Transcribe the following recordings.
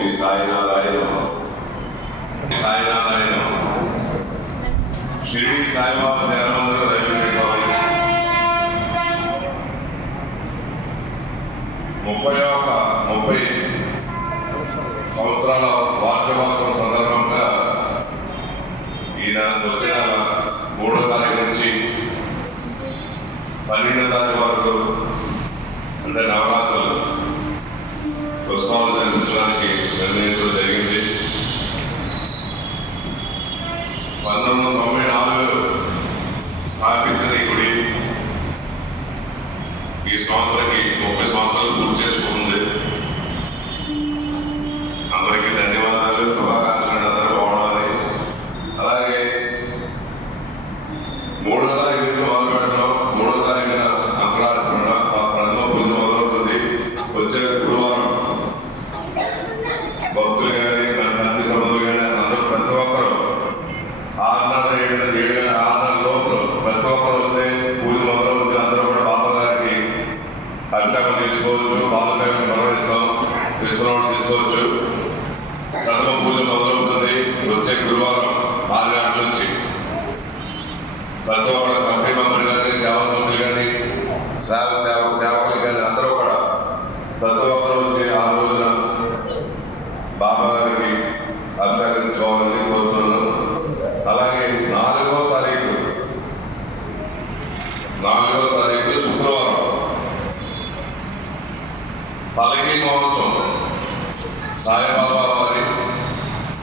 శ్రీ సాయినాథాయ నమః. సాయినాథాయ నమః. షిరిడి సాయిబాబా ధ్యానమందిరం రైల్వే కావాలి 30 సంవత్సరాల వార్షికోత్సవం సందర్భంగా ఈయన వచ్చిన 3వ తారీఖు నుంచి 12వ తారీఖు వరకు అంటే నవరాత్రులు ఉత్సవాలు జరిపించడానికి నిర్ణయించడం జరిగింది. 1994 స్థాపించిన ఈ గుడి ఈ సంవత్సరానికి 30 సంవత్సరాలు పూర్తి చేసుకుంటుంది. అందరికీ ధన్యవాదాలు, శుభాకాంక్షలు. అందరూ బాగుండాలి. అలాగే 3వ తారీఖు నుంచి మొదలు పెట్టడం. 3వ తారీఖున అంకరార్పణ ప్రథమ పూజ మొదలవుతుంది. వచ్చే గురువారం భక్తులు కానీ అన్ని సంబంధులు కానీ అందరూ ప్రతి ఒక్కరు 6 లోపల ప్రతి ఒక్కరు వస్తే పూజ మొదలవుతుంది. అందరూ కూడా బాబా గారికి అభిషేకం తీసుకోవచ్చు, బాలపేట నిర్వహిస్తాం, విశ్వనాథం తీసుకోవచ్చు. ప్రథమ పూజ మొదలవుతుంది వచ్చే గురువారం 6 గంటల నుంచి. ప్రతి ఒక్కరు కమిటీ మెంబర్ కానీ సేవా సమితులు కానీ సేవకులు కానీ అందరూ కూడా ప్రతి ఒక్కరు వచ్చి ఆ రోజున బాబా గారికి అభిషేకించుకోవాలని కోరుతున్నాను. అలాగే 4వ తారీఖు శుక్రవారం పల్లకి మహోత్సవం. సాయిబాబా వారి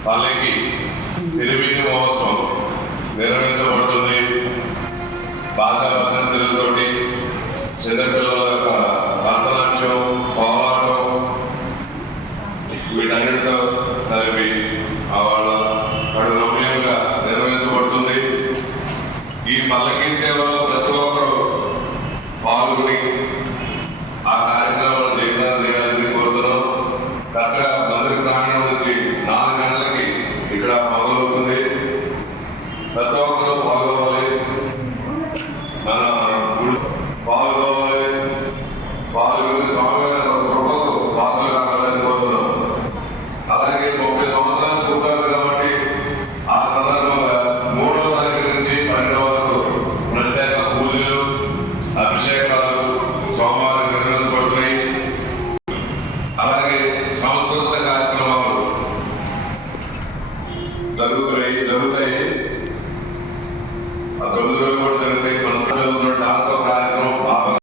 పల్లకి తిరువీధి మహోత్సవం నిర్వహించబడుతుంది. బాగా భద్రతలతోటి చిన్నపిల్లల యొక్క భరతనాట్యం, కోలాటం వీటన్నిటితో కలిపి వాళ్ళ కడునమ్యంగా నిర్వహించబడుతుంది. ఈ పల్లకి సేవలో ప్రతి ఒక్కరూ పాల్గొని ఆ కార్యక్రమాలు చేయాలని కోరుతున్నాం. కరెక్ట్గా మందిర ప్రాంగణం నుంచి 4 గంటలకి ఇక్కడ మొదలవుతుంది. ప్రతి ఒక్కరూ పాల్గొని స్వామివారి